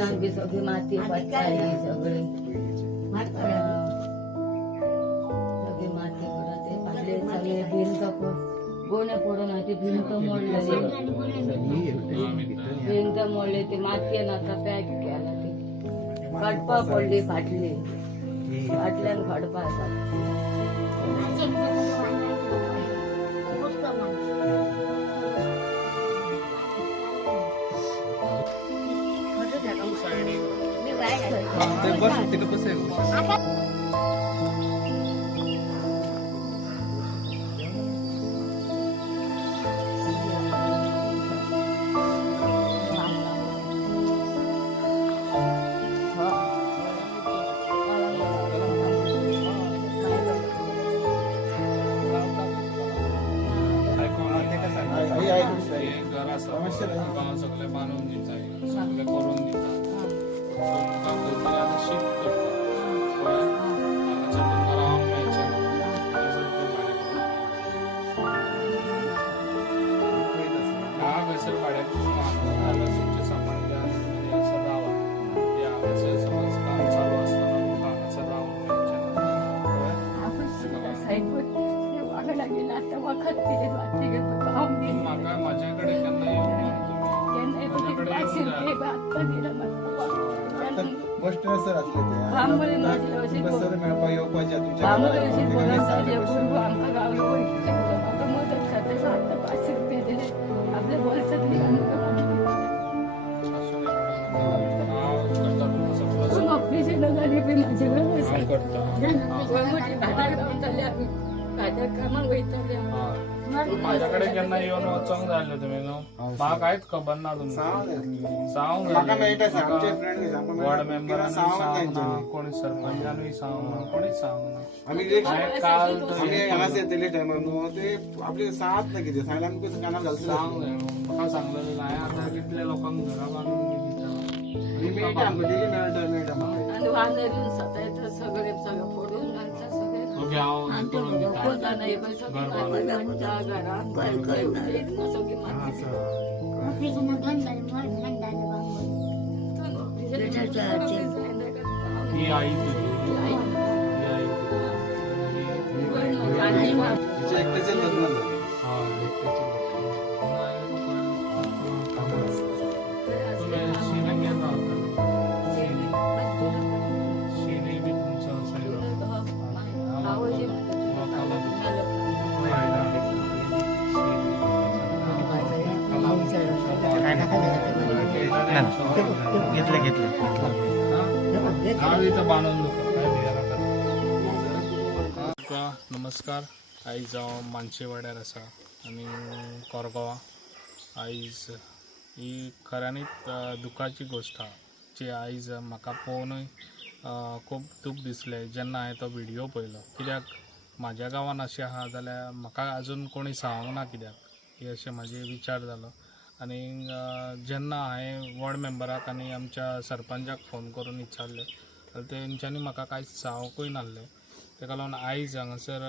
आमची सगळी माती पडली सगळी सगळी माती पडत पाडले सगळे भिंत गोण्या पडून आहे ते भिंत मोडलेली भिंत मोडले ते माती आता पॅक केला ते खडपा पडली फाटली फाटल्यान खडपा सगळे बांधून दिता सगळे करून दिता शिफ्ट करता रावंक मेळचें हांगासर भाड्याक तुमचे सामान हांगासर रावा हांगासर समज काम चालू आसतना तुमकां हांगासर रावंक मेळचें म्हाका म्हाजे कडेन केन्ना माझ्याकडे केन्ना येवन वचोंक जाय आसलें तुमी न्हू म्हाका कांयच खबर ना सांगूंक वॉर्ड मेंबरान सांगूंक ना कोणी सरपंचानूय सांगूंक ना कोणीच सांगूंक ना काल सांगूंक जाय म्हाका सांगलेलें हांवें आतां कितल्या लोकांक घरा बांदून सगळे फोडून ओके हांव करून दिता ही आई नमस्कार आयज हांव मानशे वाड्यार आसा आनी कोरगांवा आयज ही खऱ्यांनीच दुखाची गोश्ट आहा जी आयज म्हाका पळोवनूय खूब दूख दिसलें जेन्ना हांवें तो व्हिडियो पळयलो कित्याक म्हाज्या गांवांत अशें आहा जाल्यार म्हाका आजून कोणी सांगूंक ना कित्याक हे अशें म्हाजे विचार जालो आनी जेन्ना हांवें वॉर्ड मेंबराक आनी आमच्या सरपंचाक फोन करून विचारलें जाल्यार तेंच्यांनी म्हाका कांयच सांगूंकूय नासलें तेका लागून आयज हांगासर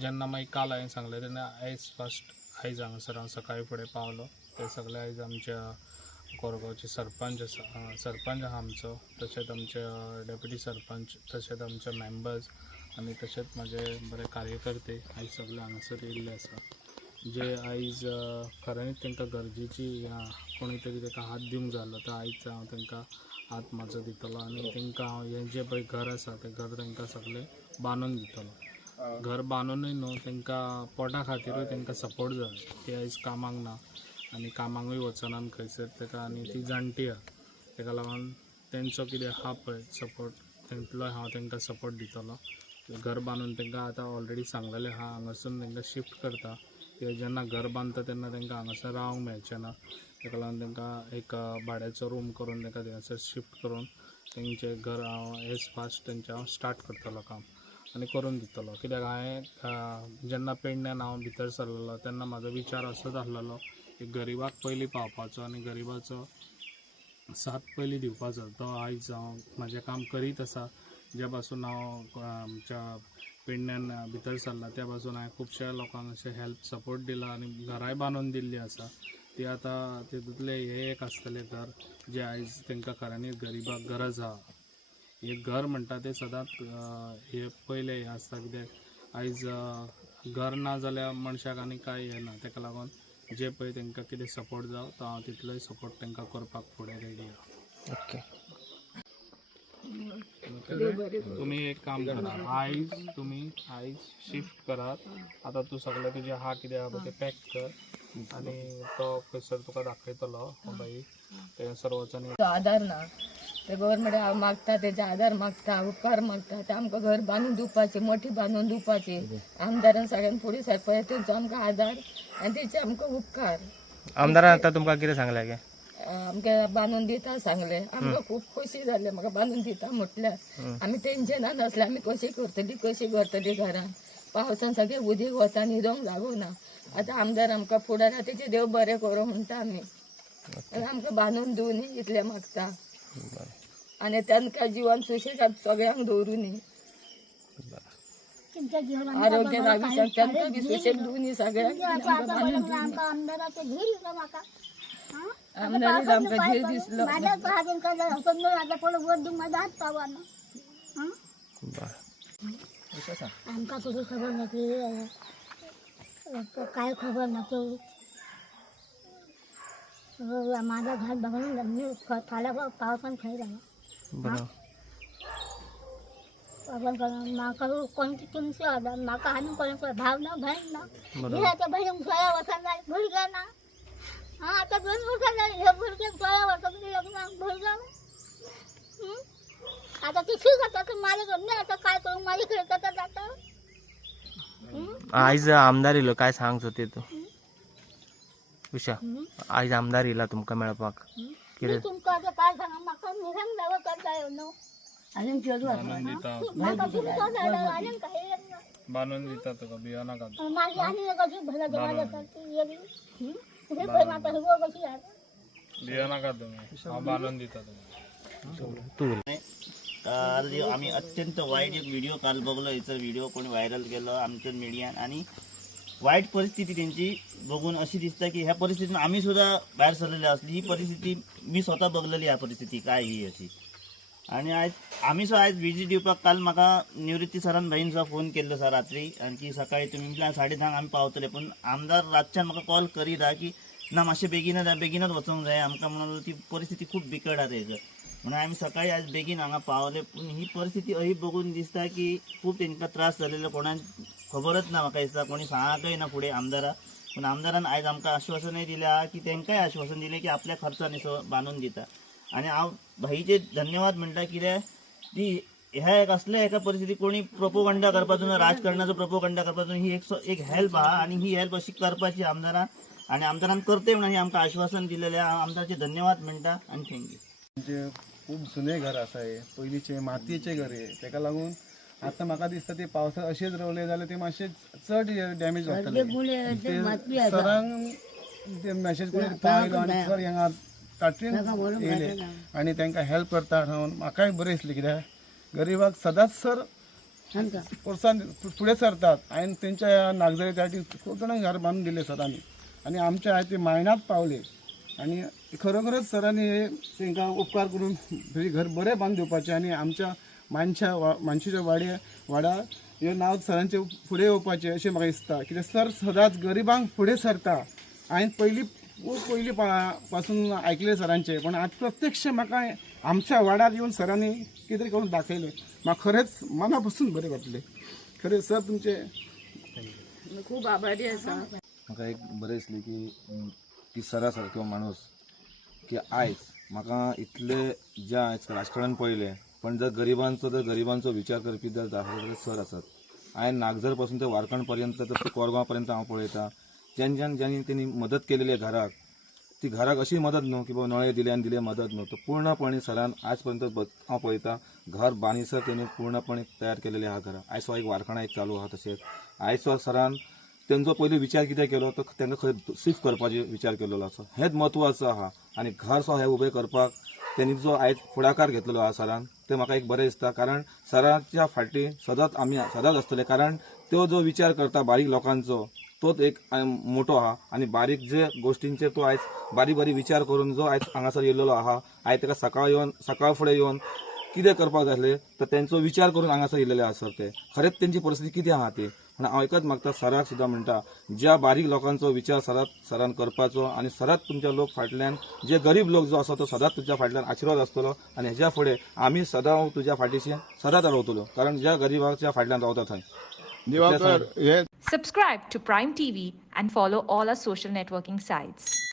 जेन्ना मागीर काल हांवें सांगलें तेन्ना आयज हांगासर हांव सकाळी फुडें पावलो ते सगळे आयज आमच्या कोरगांवचे सरपंच आसा सरपंच आहा आमचो तशेंच आमचे डेप्युटी सरपंच तशेंच आमचे मेंबर्स आनी तशेंच म्हाजे बरे कार्यकर्ते आयज सगळे हांगासर येयल्ले आसा जे आयज खऱ्यांनीच तांकां गरजेची कोणी तरी ताका हात दिवंक जाय तर आयज हांव तांकां हात म्हाजो दितलो आनी तांकां हांव हें जें पळय घर आसा तें घर तांकां सगळें बांदून दितलो घर बांदूनय न्हू तांकां पोटा खातीरूय तांकां सपोर्ट जाय ती आयज कामाक ना आनी कामाकूय वचना खंयसर ताका आनी ती जाणटी आहा ताका लागून तेंचो कितें आहा पळय सपोर्ट तेंतलोय हांव तांकां सपोर्ट दितलो घर बांदून तांकां आतां ऑलरेडी सांगलेलें आहा हांगासून तांकां शिफ्ट करता कित्याक जेन्ना घर बांदता तेन्ना तांकां हांगासर रावंक मेळचें ना ताका लागून तांकां एक भाड्याचो रूम करून तांकां थंयसर शिफ्ट करून तेंचें घर हांव एज फास्ट तेंचें हांव स्टार्ट करतलो काम आनी करून दितलो कित्याक हांवें जेन्ना पेडण्यान हांव भितर सरलेलो तेन्ना म्हाजो विचार असोच आसलेलो की गरिबाक पयलीं पावपाचो आनी गरिबाचो साथ पयलीं दिवपाचो तो आयज हांव म्हाजें काम करीत आसा ज्या पासून हांव आमच्या पेडण्यान भितर सरला त्या पासून हांवें खुबश्या लोकांक अशें हेल्प सपोर्ट दिला आनी घराय बांदून दिल्लीं आसा ती आता तितूंतले हे एक आसतलें घर जे आयज तांकां खऱ्यांनीच गरिबाक गरज आहा. एक घर म्हणटा ते सदांच हे पयले हे आसता कित्याक आयज घर ना जाल्यार मनशाक आनी कांय हे ना. ताका लागून जे पळय तांकां कितें सपोर्ट जावं तो हांव तितलोय सपोर्ट तांकां करपाक फुडें रेडी आहा. ओके. तुम्ही एक काम करा, तुम्ही आयज शिफ्ट करात. आता तू सगळें तुजें आहा कितें आहा तें पॅक कर आणि तो खंयसर तुका दाखयतलो बाई थंयसर वचून तो आधार ना ते गव्हर्नमेंट मागता तेचे आधार मागता उपकार मागता ते आमकां घर बांदून दिवपाचे मोठी बांदून दिवपाचे आमदारान सगळ्यान फुडें सरपंच तेंचो आमकां आधार आनी तेचे आमकां उपकार. आमदारान आतां तुमकां कितें सांगलें गे? आमकां बांदून दिता सांगले. आमकां खूब खोशी जाले म्हाका बांदून दिता म्हटल्यार आमी टेन्शनान आसले आमी कशी करतली घरान. पावसान सगळें उदीक वता न्हिदोंक लागूना. आतां आमदार आमकां फुडार तेचे देव बरें करूं म्हणटा आमी आनी आमकां बांदून दिवनी इतलें मागता आनी तांकां जिवन सुशेगाद सगळ्यांक दवरुनी आरोग्य लागीं तांकां बी सुशेग दिवनी सगळ्यांक. आमदारीत आमकां धीर दिसलो. आमकां तुझी खबर नसली काय खबर नसली. माझा घर बघून मी थोड्या पावसान खंय जालो म्हाका कोणती तुमची म्हाका आनी कोणी भाव ना बहीण ना हे बहीण 16 वर्सां जाली भुरग्यां ना. आता 2 वर्सां जाली हे भुरग्याक 16 वर्सां लग्नाक भुरग्यां आता ती शी जाता माझ्या घर आता काय करू माझ्याकडे जाता जाता. आयज आमदार येयलो काय सांगचो ते तू उषा? आयज आमदार येयला तुमकां मेळपाक मी तुमकां आतां काय सांगा म्हाका निरंग जावं करता येवनो आनी चेडूं बांदून दिता म्हाका तुमकां धाडा आनी काय येना बांदून दिता तुका भियो नाका. माझी आनी कशी भला जमा करती येली हे पण आता हो कशी आहे भियो नाका तुम्ही, हांव बांदून दिता तुका. तू काल आम्ही अत्यंत वाईट एक व्हिडिओ काल बघलो. याचा व्हिडिओ कोणी व्हायरल केलं आमच्या मीडियान आणि वाईट परिस्थिती त्यांची बघून अशी दिसता की ह्या परिस्थितीत आम्ही सुद्धा बाहेर सरलेले असली. ही परिस्थिती मी स्वतः बघलेली ह्या परिस्थिती काय ही अशी. आणि आज आम्ही सुद्धा आज विजिट दिवपाक काल म्हाका निवृत्ती सरान भाईन सुद्धा फोन केल्लो सर रात्री आणखी सकाळी तुम्ही म्हटल्यार 10:30 आमी पावतले. पण आमदार रातच्यान म्हाका कॉल करीत की ना मातशें बेगीनच वचूंक जाय आमकां म्हणून ती परिस्थिती खूप बिकट आहा थंयसर. म्हणून आम्ही सकाळी आज बेगीन हांगा पावले. पूण ही परिस्थिती अशी बघून दिसता की खूप तांकां त्रास जालेलो कोणाक खबरच ना. म्हाका दिसता कोणी सांगकय ना फुडें आमदाराक. पण आमदारान आयज आमकां आश्वासनय दिल्या की तांकांय आश्वासन दिलें की आपल्या खर्चान बांदून दिता. आणि हांव भाईचे धन्यवाद म्हणटा कित्याक ती ह्या एक असल्या एका परिस्थितीत कोणी प्रोपोगंडा करपाचो ना राजकारणाचो प्रोपोगंडा करपाचो ही एक हेल्प आहा आणि ही हेल्प अशी करपाची आमदारान आणि आमदारान करते म्हणून आमकां आश्वासन दिलेलें. आमदाराचे धन्यवाद म्हणटा आणि थँक्यू. म्हणजे खूप जुने घर आसा हे पयलींचे मातयेचे घर हे ताका लागून आतां म्हाका दिसता ते पावसात अशेंच रवले जाल्यार ते मातशे चड डॅमेज जातले. सरांक ते मॅसेज करून पावयलो आनी सर हांगा तातडीन येयले आनी तांकां हेल्प करता म्हणून म्हाकाय बरें दिसलें. कित्याक गरिबाक सदांच सर प्रोत्साहन फुडें सरतात. हांवें तेंच्या नागजरे त्या खातीर खूब जाणांक घर बांदून दिले सरांनी आनी आमचे आयज ते मायनात पावले. आणि खरोखरच सरांनी हे तांकां उपकार करून घर बरें बांदून दिवपाचें आनी आमच्या मानशेच्या वाड्या हे नांव सरांचे फुडें येवपाचें अशें म्हाका दिसता. कित्याक सर सदांच गरिबांक फुडें सरता. हांवें पयलीं पासून आयकलें सरांचें पण आज प्रत्यक्ष म्हाका आमच्या वाड्यार येवन सरांनी कितें तरी करून दाखयलें. म्हाका खरेंच मना पासून बरें वाटलें. खरें सर तुमचे खूब आभारी आसा. म्हाका एक बरें दिसलें की सरा सारको माणूस की आयज म्हाका इतले जे आयज राजकारण पळयलें पण जर गरिबांचो विचार करपी जर जाल्यार सर आसात. हांवें नागजर पासून ते वारकण पर्यंत तर कोरगांव पर्यंत हांव पळयतां ज्यांनी तेणी मदत केलेली आहे घराक. ती घराक अशी मदत न्हू की बाबा नळे दिले आनी दिले मदत न्हू. तो पूर्णपणे सरान आज पर्यंत हांव पळयतां घर बांदिसर तेणी पूर्णपणे तयार केलेले आहा घरा. आयज एक वारकणा एक चालू आहा. तशेंच आयज सरान तेंचो पयलीं विचार कितें केलो तो तांकां खंय शिफ्ट करपाचो विचार केलेलो आसा. हेंच म्हत्वाचो आहा. आनी घर सो हें उबें करपाक तेणी जो आयज फुडाकार घेतलेलो आहा सरान ते म्हाका एक बरें दिसता. कारण सराच्या फाटीं सदांच आमी सदांच आसतले. कारण तो जो विचार करता बारीक लोकांचो तोच एक मोठो आहा आणि बारीक जे गोष्टींचे तो आयज बारीक बारीक विचार करून जो आयज हांगासर येयलेलो आहा आयज ताका सकाळ फुडें येवन कितें करपाक जाय आसलें तर तेंचो विचार करून हांगासर येयलेले आसत ते खरेंच तेंची परिस्थिती कितें आहा ती आनी हांव एकच मागता सराक सुद्दां म्हणटा ज्या बारीक लोकांचो विचार सरान करपाचो आनी सदांच तुमच्या लोक फाटल्यान जे गरीब लोक जो आसा तो सदांच तुज्या फाटल्यान आशिर्वाद आसतलो आनी हेज्या फुडें आमी सदां तुज्या फाटीशी सदांच रावतलो कारण ज्या गरीबाच्या फाटल्यान रावता थंय दिवाकर हे Subscribe to Prime TV and follow all our social networking sites.